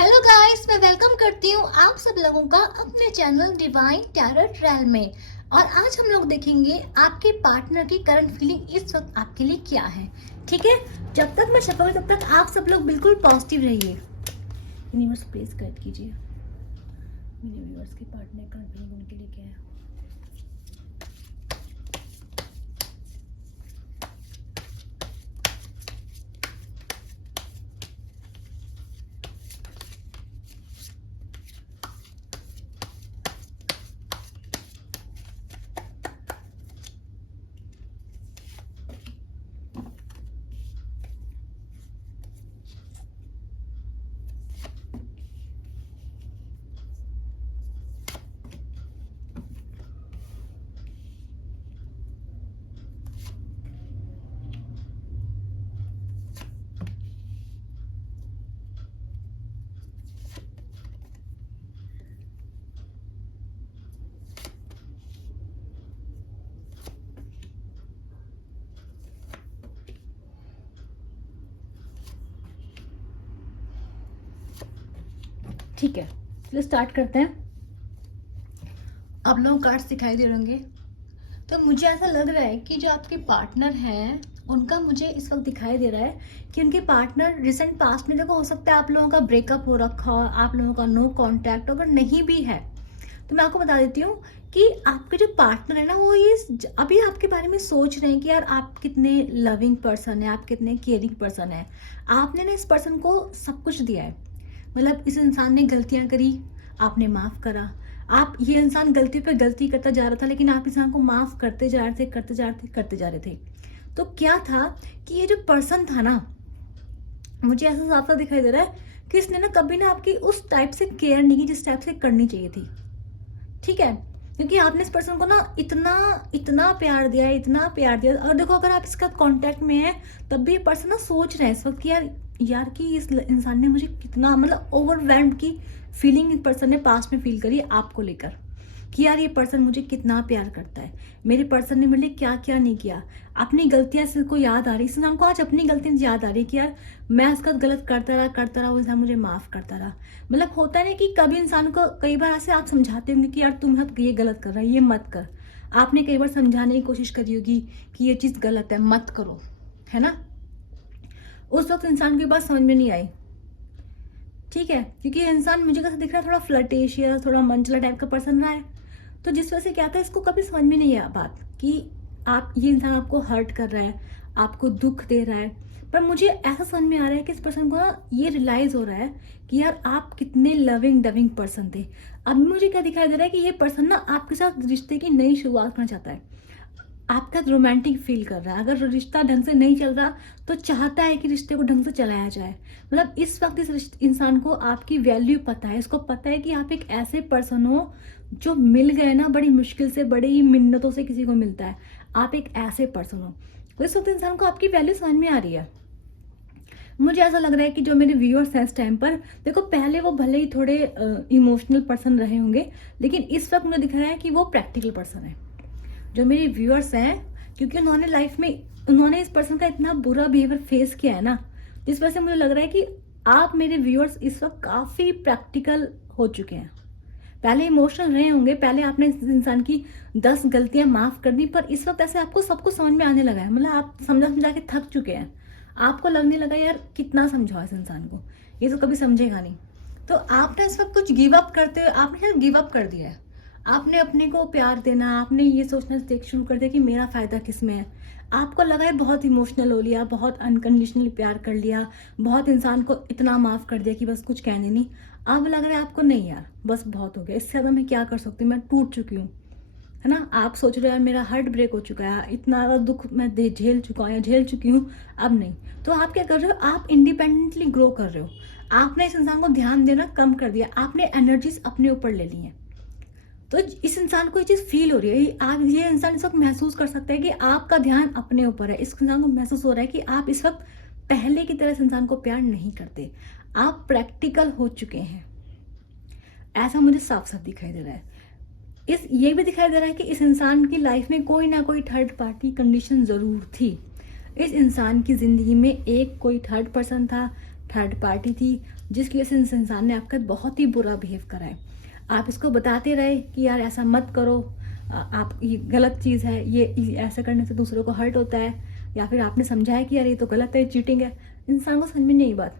Hello guys, मैं welcome करती हूँ आप सब लोगों का अपने चैनल डिवाइन टैरो ट्रेल में। और आज हम लोग देखेंगे आपके पार्टनर की करंट फीलिंग इस वक्त आपके लिए क्या है। ठीक है, जब तक मैं छपाऊँ तब तक आप सब लोग बिल्कुल पॉजिटिव रहिए। यूनिवर्स प्लीज गाइड कीजिए मेरे व्यूअर्स के पार्टनर करंट फीलिंग उनके लिए क्या है। ठीक है, चलिए स्टार्ट करते हैं। आप लोगों को कार्ड्स दिखाई दे रहे होंगे, तो मुझे ऐसा लग रहा है कि जो आपके पार्टनर हैं उनका मुझे इस वक्त दिखाई दे रहा है कि उनके पार्टनर रिसेंट पास्ट में, देखो हो सकता है आप लोगों का ब्रेकअप हो रखा हो, आप लोगों का नो कांटेक्ट, अगर नहीं भी है तो मैं आपको बता देती हूँ कि आपके जो पार्टनर है ना वो ये अभी आपके बारे में सोच रहे हैं कि यार आप कितने लविंग पर्सन है, आप कितने केयरिंग पर्सन है। आपने ना इस पर्सन को सब कुछ दिया है, मतलब इस इंसान ने गलतियां करी, आपने माफ करा। आप ये इंसान गलती पे गलती करता जा रहा था, लेकिन आप इंसान को माफ करते जा रहे थे, करते जा रहे थे। तो क्या था कि ये जो पर्सन था ना, मुझे ऐसा साफ साफ दिखाई दे रहा है कि इसने ना कभी ना आपकी उस टाइप से केयर नहीं की जिस टाइप से करनी चाहिए थी। ठीक है, क्योंकि आपने इस पर्सन को ना इतना इतना प्यार दिया है, इतना प्यार दिया। और देखो अगर आप इसका कांटेक्ट में है तब भी ये पर्सन ना सोच रहे हैं इस वक्त कि यार कि इस इंसान ने मुझे कितना, मतलब ओवरवेल्म्ड की फीलिंग इस पर्सन ने पास्ट में फील करी है आपको लेकर कि यार ये पर्सन मुझे कितना प्यार करता है, मेरे पर्सन ने मेरे लिए क्या क्या नहीं किया। अपनी गलतियां से को याद आ रही, इस इंसान को आज अपनी गलतियां याद आ रही कि यार मैं उसका गलत करता रहा वो इंसान मुझे माफ करता रहा। मतलब होता है ना कि कभी इंसान को कई बार ऐसे आप समझाते होंगे कि यार तुम ये गलत कर रहा है, ये मत कर। आपने कई बार समझाने की कोशिश करी होगी कि ये चीज गलत है, मत करो, है ना। उस वक्त इंसान की बात समझ में नहीं आई। ठीक है, क्योंकि ये इंसान मुझे कैसा दिख रहा है, थोड़ा फ्लर्टेशियस, थोड़ा मंचला टाइप का पर्सन रहा है। तो जिस वजह से क्या था, इसको कभी समझ में नहीं आया बात कि आप ये इंसान आपको हर्ट कर रहा है, आपको दुख दे रहा है। पर मुझे ऐसा समझ में आ रहा है कि इस पर्सन को ना ये रियलाइज हो रहा है कि यार आप कितने लविंग डविंग पर्सन थे। अब मुझे क्या दिखाई दे रहा है कि ये पर्सन ना आपके साथ रिश्ते की नई शुरुआत करना चाहता है, आपके साथ रोमांटिक फील कर रहा है। अगर रिश्ता ढंग से नहीं चल रहा तो चाहता है कि रिश्ते को ढंग से चलाया जाए। मतलब इस वक्त इस इंसान को आपकी वैल्यू पता है, इसको पता है कि आप एक ऐसे पर्सन हो जो मिल गए ना बड़ी मुश्किल से, बड़ी ही मिन्नतों से किसी को मिलता है। आप एक ऐसे पर्सन हो, तो इस वक्त इंसान को आपकी वैल्यू समझ में आ रही है। मुझे ऐसा लग रहा है कि जो मेरे व्यूअर्स हैं इस टाइम पर, देखो पहले वो भले ही थोड़े इमोशनल पर्सन रहे होंगे, लेकिन इस वक्त मुझे दिख रहा है कि वो प्रैक्टिकल पर्सन है। जो मेरे व्यूअर्स हैं, क्योंकि उन्होंने लाइफ में उन्होंने इस पर्सन का इतना बुरा बिहेवियर फेस किया है ना, जिस वजह से मुझे लग रहा है कि आप मेरे व्यूअर्स इस वक्त काफी प्रैक्टिकल हो चुके हैं। पहले इमोशनल रहे होंगे, पहले आपने इस इंसान की 10 गलतियां माफ कर दी, पर इस वक्त ऐसे आपको सब कुछ समझ में आने लगा है। मतलब आप समझा समझा के थक चुके हैं, आपको लगने लगा यार कितना समझाओ इस इंसान को, ये तो कभी समझेगा नहीं। तो आपने इस वक्त कुछ गिव अप करते हुए आपने शायद गिव अप कर दिया है। आपने अपने को प्यार देना, आपने ये सोचना देख शुरू कर दिया कि मेरा फायदा किस में है। आपको लगा है बहुत इमोशनल हो लिया, बहुत अनकंडीशनली प्यार कर लिया, बहुत इंसान को इतना माफ कर दिया कि बस कुछ कहने नहीं। अब लग रहा है आपको नहीं यार बस बहुत हो गया, इससे ज्यादा मैं क्या कर सकती हूँ, मैं टूट चुकी हूँ, है ना। आप सोच रहे हो यार मेरा हार्ट ब्रेक हो चुका है, इतना ज्यादा दुख मैं झेल चुका हूँ या झेल चुकी हूँ, अब नहीं। तो आप क्या कर रहे हो, आप इंडिपेंडेंटली ग्रो कर रहे हो। आपने इस इंसान को ध्यान देना कम कर दिया, आपने एनर्जीज अपने ऊपर ले ली है। तो इस इंसान को ये चीज फील हो रही है, आप ये इंसान इस वक्त महसूस कर सकते हैं कि आपका ध्यान अपने ऊपर है। इस इंसान को महसूस हो रहा है कि आप इस वक्त पहले की तरह इस इंसान को प्यार नहीं करते, आप प्रैक्टिकल हो चुके हैं। ऐसा मुझे साफ साफ दिखाई दे रहा है। ये भी दिखाई दे रहा है कि इस इंसान की लाइफ में कोई ना कोई थर्ड पार्टी कंडीशन जरूर थी। इस इंसान की जिंदगी में एक कोई थर्ड पर्सन था, थर्ड पार्टी थी जिसकी वजह से इस इंसान ने आपका बहुत ही बुरा बिहेव करा है। आप इसको बताते रहे कि यार ऐसा मत करो, आप ये गलत चीज़ है, ये ऐसा करने से दूसरों को हर्ट होता है, या फिर आपने समझाया कि यार ये तो गलत है, चीटिंग है। इंसान को समझ में नहीं बात,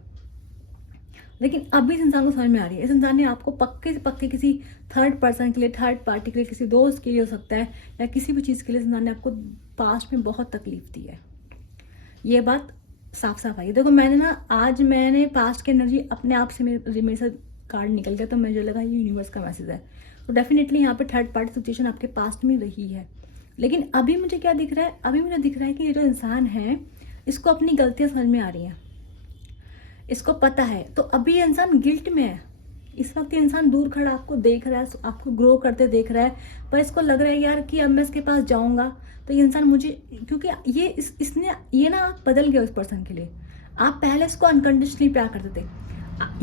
लेकिन अभी इस इंसान को समझ में आ रही है। इस इंसान ने आपको पक्के से पक्के किसी थर्ड पर्सन के लिए, थर्ड पार्टी के लिए, किसी दोस्त के लिए हो सकता है, या किसी भी चीज़ के लिए इस इंसान ने आपको पास्ट में बहुत तकलीफ दी है। ये बात साफ साफ आई। देखो आज मैंने पास्ट की एनर्जी अपने आप से मेरे से कार्ड निकल गया, तो मुझे लगा ये यूनिवर्स का मैसेज है। तो डेफिनेटली यहाँ पे थर्ड पार्टी सिचुएशन आपके पास्ट में रही है। लेकिन अभी मुझे क्या दिख रहा है, अभी मुझे दिख रहा है कि ये जो इंसान है इसको अपनी गलतियां समझ में आ रही हैं, इसको पता है। तो अभी ये इंसान गिल्ट में है। इस वक्त ये इंसान दूर खड़ा आपको देख रहा है, आपको ग्रो करते देख रहा है, पर इसको लग रहा है यार कि अब मैं इसके पास जाऊंगा तो ये इंसान मुझे, क्योंकि इसने ये ना आप बदल गए उस पर्सन के लिए। आप पहले इसको अनकंडीशनली प्यार करते थे,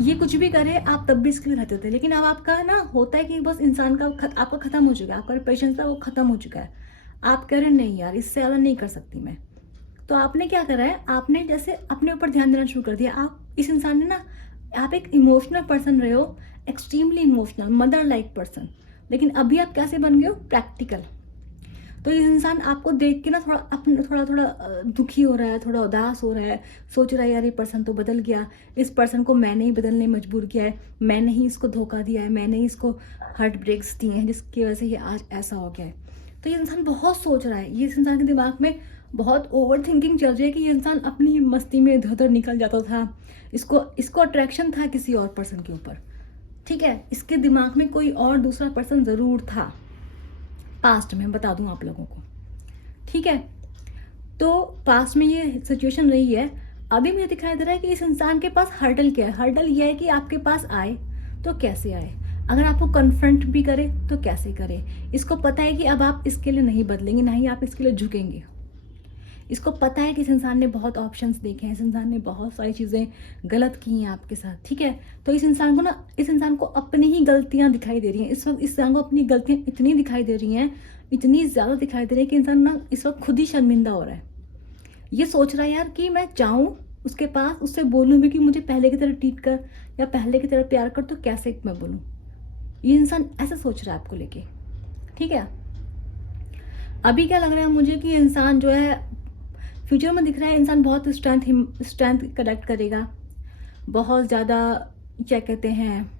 ये कुछ भी करे आप तब भी इसके लिए रहते थे। लेकिन अब आपका ना होता है कि बस इंसान का आपका खत्म हो चुका है, आपका पेशेंस था वो खत्म हो चुका है। आप कह रहे हैं नहीं यार इससे ज़्यादा नहीं कर सकती मैं। तो आपने क्या करा है, आपने जैसे अपने ऊपर ध्यान देना शुरू कर दिया। आप इस इंसान ने ना, आप एक इमोशनल पर्सन रहे हो, extremely emotional, mother like person, लेकिन अभी आप कैसे बन गए हो, प्रैक्टिकल। तो ये इंसान आपको देख के ना थोड़ा दुखी हो रहा है, थोड़ा उदास हो रहा है, सोच रहा है यार ये पर्सन तो बदल गया, इस पर्सन को मैंने ही बदलने मजबूर किया है, मैंने ही इसको धोखा दिया है, मैंने ही इसको हार्ट ब्रेक्स दिए हैं जिसकी वजह से ये आज ऐसा हो गया है। तो ये इंसान बहुत सोच रहा है, ये इस इंसान के दिमाग में बहुत ओवर थिंकिंग चल रही है कि ये इंसान अपनी मस्ती में इधर उधर निकल जाता था, इसको अट्रैक्शन था किसी और पर्सन के ऊपर, ठीक है। इसके दिमाग में कोई और दूसरा पर्सन ज़रूर था पास्ट में, बता दूं आप लोगों को, ठीक है। तो पास्ट में ये सिचुएशन रही है। अभी मुझे दिखाई दे रहा है कि इस इंसान के पास हर्डल क्या है। हर्डल ये है कि आपके पास आए तो कैसे आए, अगर आपको कन्फ्रंट भी करे तो कैसे करे। इसको पता है कि अब आप इसके लिए नहीं बदलेंगे, ना ही आप इसके लिए झुकेंगे। इसको पता है कि इस इंसान ने बहुत ऑप्शंस देखे हैं, इस इंसान ने बहुत सारी चीज़ें गलत की हैं आपके साथ, ठीक है। तो इस इंसान को अपनी ही गलतियां दिखाई दे रही हैं इस वक्त। इस इंसान को अपनी गलतियां इतनी दिखाई दे रही हैं, इतनी ज़्यादा दिखाई दे रही है कि इंसान ना इस वक्त खुद ही शर्मिंदा हो रहा है। ये सोच रहा है यार कि मैं जाऊँ उसके पास, उससे बोलूँ भी कि मुझे पहले की तरह ट्रीट कर या पहले की तरह प्यार कर, तो कैसे मैं बोलूँ। ये इंसान ऐसा सोच रहा है आपको लेके, ठीक है। अभी क्या लग रहा है मुझे कि इंसान जो है फ्यूचर में दिख रहा है, इंसान बहुत स्ट्रेंथ कलेक्ट करेगा, बहुत ज़्यादा क्या कहते हैं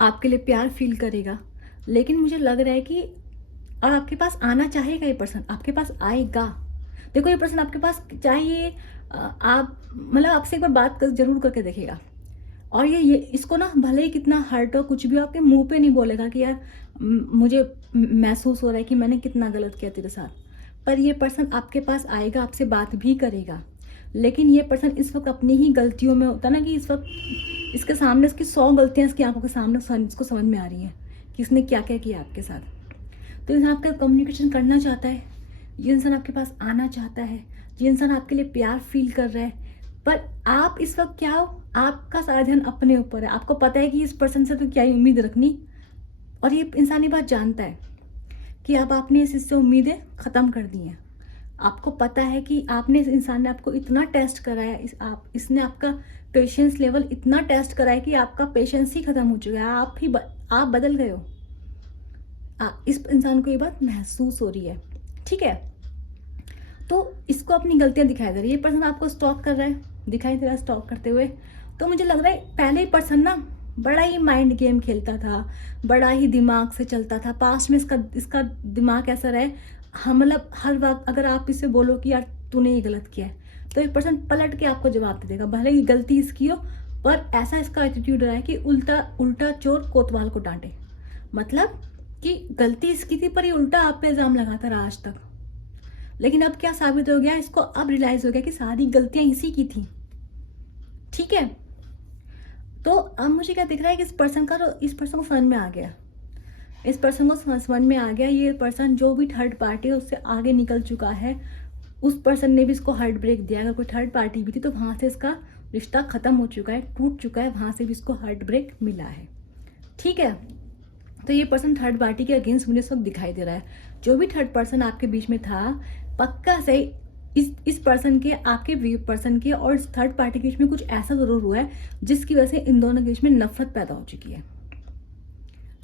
आपके लिए प्यार फील करेगा। लेकिन मुझे लग रहा है कि अब आपके पास आना चाहेगा, ये पर्सन आपके पास आएगा। देखो ये पर्सन आपके पास चाहिए, आप मतलब आपसे एक बार बात जरूर करके देखेगा। और ये इसको ना भले ही कितना हर्ट हो, कुछ भी हो, आपके मुंह पे नहीं बोलेगा कि यार मुझे महसूस हो रहा है कि मैंने कितना गलत किया तेरे साथ, पर ये पर्सन आपके पास आएगा, आपसे बात भी करेगा। लेकिन ये पर्सन इस वक्त अपनी ही गलतियों में होता ना, कि इस वक्त इसके सामने इसकी 100 गलतियां इसकी आंखों के सामने इसको समझ में आ रही हैं कि इसने क्या क्या किया आपके साथ। तो इंसान आपका कम्युनिकेशन करना चाहता है, ये इंसान आपके पास आना चाहता है, ये इंसान आपके लिए प्यार फील कर रहा है। पर आप इस वक्त क्या हो, आपका सारा ध्यान अपने ऊपर है। आपको पता है कि इस पर्सन से तो क्या ही उम्मीद रखनी, और ये इंसान ये बात जानता है कि अब आपने इससे उम्मीदें ख़त्म कर दी हैं। आपको पता है कि आपने, इस इंसान ने आपको इतना टेस्ट कराया, इसने आपका पेशेंस लेवल इतना टेस्ट कराया कि आपका पेशेंस ही ख़त्म हो चुका है, आप बदल गए हो। इस इंसान को ये बात महसूस हो रही है, ठीक है। तो इसको अपनी गलतियां दिखाई दे रही है। ये पर्सन आपको स्टॉक कर रहा है, दिखाई दे रहा है स्टॉक करते हुए। तो मुझे लग रहा है पहले ही पर्सन ना बड़ा ही माइंड गेम खेलता था, बड़ा ही दिमाग से चलता था। पास्ट में इसका दिमाग ऐसा रहे, हम मतलब हर वक्त अगर आप इससे बोलो कि यार तूने ये गलत किया है, तो एक पर्सन पलट के आपको जवाब दे देगा, भले ही गलती इसकी हो। पर ऐसा इसका एटीट्यूड रहा है कि उल्टा चोर कोतवाल को डांटे। मतलब कि गलती इसकी थी पर ये उल्टा आप पे इल्जाम लगाता रहा आज तक। लेकिन अब क्या साबित हो गया, इसको अब रियलाइज हो गया कि सारी गलतियां इसी की थी, ठीक है। तो अब मुझे क्या दिख रहा है कि इस पर्सन को समझ में आ गया, इस पर्सन को समझ में आ गया। ये पर्सन जो भी थर्ड पार्टी है उससे आगे निकल चुका है। उस पर्सन ने भी इसको हार्ट ब्रेक दिया। अगर कोई थर्ड पार्टी भी थी तो वहां से इसका रिश्ता खत्म हो चुका है, टूट चुका है, वहां से भी इसको हार्ट ब्रेक मिला है, ठीक है। तो ये पर्सन थर्ड पार्टी के अगेंस्ट मुझे इस वक्त दिखाई दे रहा है। जो भी थर्ड पर्सन आपके बीच में था, पक्का से इस पर्सन के, आपके पर्सन के और इस थर्ड पार्टी के बीच में कुछ ऐसा ज़रूर हुआ है जिसकी वजह से इन दोनों के बीच में नफरत पैदा हो चुकी है।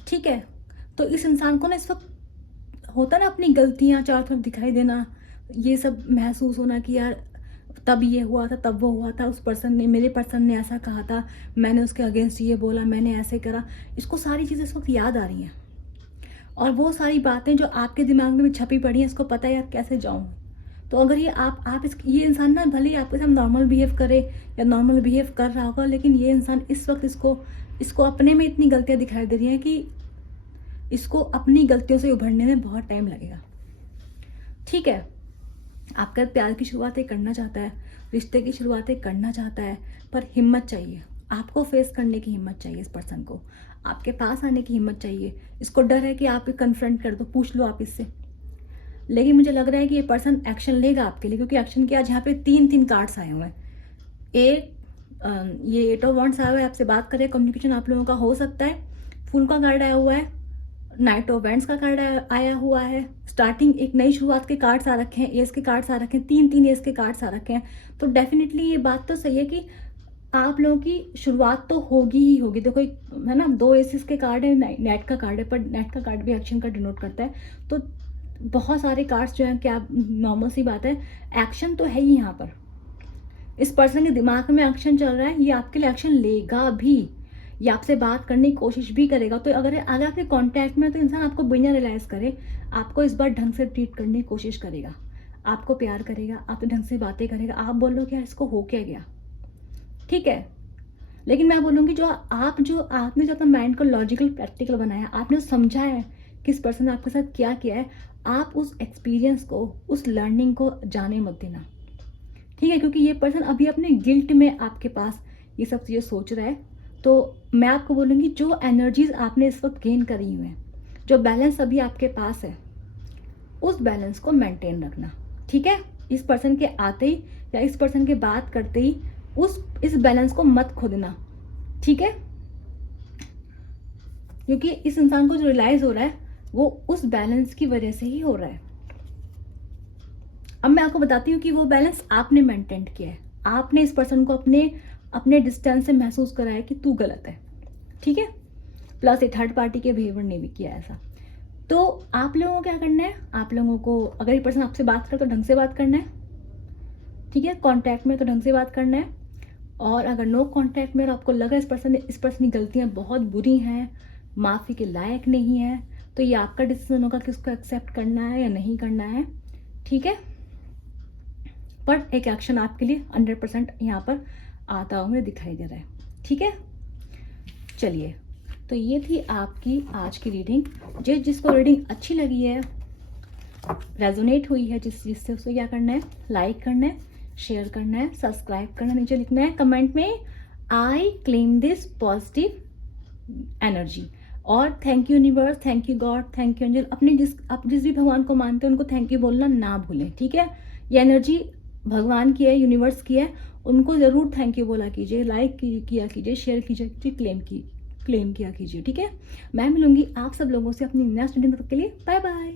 ठीक है, तो इस इंसान को ना इस वक्त होता ना अपनी गलतियां चारों तरफ दिखाई देना, ये सब महसूस होना कि यार तब ये हुआ था, तब वो हुआ था, उस पर्सन ने, मेरे पर्सन ने ऐसा कहा था, मैंने उसके अगेंस्ट ये बोला, मैंने ऐसे करा। इसको सारी चीज़ें इस वक्त याद आ रही हैं और वो सारी बातें जो आपके दिमाग में भी छपी पड़ी हैं, इसको पता है यार कैसे जाऊँ। तो अगर ये इंसान ना भले ही आपके साथ नॉर्मल बिहेव करे या नॉर्मल बिहेव कर रहा होगा, लेकिन ये इंसान इस वक्त इसको अपने में इतनी गलतियाँ दिखाई दे रही हैं कि इसको अपनी गलतियों से उभरने में बहुत टाइम लगेगा। ठीक है, आपका प्यार की शुरुआतें करना चाहता है, रिश्ते की शुरुआतें करना चाहता है, पर हिम्मत चाहिए, आपको फेस करने की हिम्मत चाहिए, इस पर्सन को आपके पास आने की हिम्मत चाहिए। इसको डर है कि आप कन्फ्रंट कर दो, पूछ लो आप इससे, लेकिन मुझे लग रहा है कि ये पर्सन एक्शन लेगा आपके लिए, क्योंकि एक्शन के आज यहाँ पे 3 कार्ड्स आए हुए हैं। ये 8 ऑफ वांड्स आया हुआ है, आपसे बात करें, कम्युनिकेशन आप लोगों का हो सकता है। फूल का कार्ड आया हुआ है, नाइट ऑफ वैंड्स का कार्ड आया हुआ है, स्टार्टिंग एक नई शुरुआत के कार्ड्स आ रखे हैं, एस के कार्ड्स आ रखे हैं, 3 एस के कार्ड्स आ रखे हैं। तो डेफिनेटली ये बात तो सही है कि आप लोगों की शुरुआत तो होगी ही होगी। देखो है ना, 2 एसेस के कार्ड है, नेट का कार्ड है, पर नेट का कार्ड भी एक्शन का डिनोट करता है। तो बहुत सारे कार्ड्स जो हैं, क्या नॉर्मल सी बात है, एक्शन तो है ही यहाँ पर। इस पर्सन के दिमाग में एक्शन चल रहा है, ये आपके लिए एक्शन लेगा भी, ये आपसे बात करने की कोशिश भी करेगा। तो अगर आपके कांटेक्ट में, तो इंसान आपको बिना रियलाइज करे आपको इस बार ढंग से ट्रीट करने की कोशिश करेगा, आपको प्यार करेगा, आपसे ढंग से बातें करेगा। आप बोलो क्या इसको हो क्या गया, ठीक है। लेकिन मैं बोलूँगी जो आपने जो अपना माइंड को लॉजिकल प्रैक्टिकल बनाया, आपने समझा है कि इस पर्सन ने आपके साथ क्या किया है, आप उस एक्सपीरियंस को, उस लर्निंग को जाने मत देना, ठीक है। क्योंकि ये पर्सन अभी अपने गिल्ट में आपके पास ये सब चीज़ें सोच रहा है। तो मैं आपको बोलूँगी जो एनर्जीज आपने इस वक्त गेन करी हुई हैं, जो बैलेंस अभी आपके पास है, उस बैलेंस को मेंटेन रखना, ठीक है। इस पर्सन के आते ही या इस पर्सन के बात करते ही इस बैलेंस को मत खो देना, ठीक है। क्योंकि इस इंसान को जो रियलाइज हो रहा है वो उस बैलेंस की वजह से ही हो रहा है। अब मैं आपको बताती हूँ कि वो बैलेंस आपने मेंटेन किया है, आपने इस पर्सन को अपने डिस्टेंस से महसूस कराया कि तू गलत है, ठीक है। प्लस ये थर्ड पार्टी के बिहेवियर ने भी किया ऐसा। तो आप लोगों को क्या करना है, आप लोगों को अगर ये पर्सन आपसे बात करे तो ढंग से बात करना है, ठीक है। कांटेक्ट में तो ढंग से बात करना है, और अगर नो कांटेक्ट में और आपको लग रहा है इस पर्सन की गलतियां बहुत बुरी हैं, माफ़ी के लायक नहीं है, तो ये आपका डिसीजन होगा कि उसको एक्सेप्ट करना है या नहीं करना है, ठीक है। पर एक एक्शन आपके लिए 100% यहाँ पर आता हुआ मुझे दिखाई दे रहा है, ठीक है। चलिए, तो ये थी आपकी आज की रीडिंग। जिसको रीडिंग अच्छी लगी है, रेजोनेट हुई है जिससे उसको क्या करना है, लाइक करना है, शेयर करना है, सब्सक्राइब करना, नीचे लिखना है कमेंट में I claim this positive energy, और thank you universe, thank you God, thank you angel. आप जिस भी भगवान को मानते हैं उनको थैंक यू बोलना ना भूलें, ठीक है। ये एनर्जी भगवान की है, यूनिवर्स की है, उनको ज़रूर थैंक यू बोला कीजिए, लाइक किया कीजिए, शेयर कीजिए, क्लेम किया कीजिए, ठीक है। मैं मिलूंगी आप सब लोगों से अपनी नेक्स्ट वीडियो के लिए। Bye bye.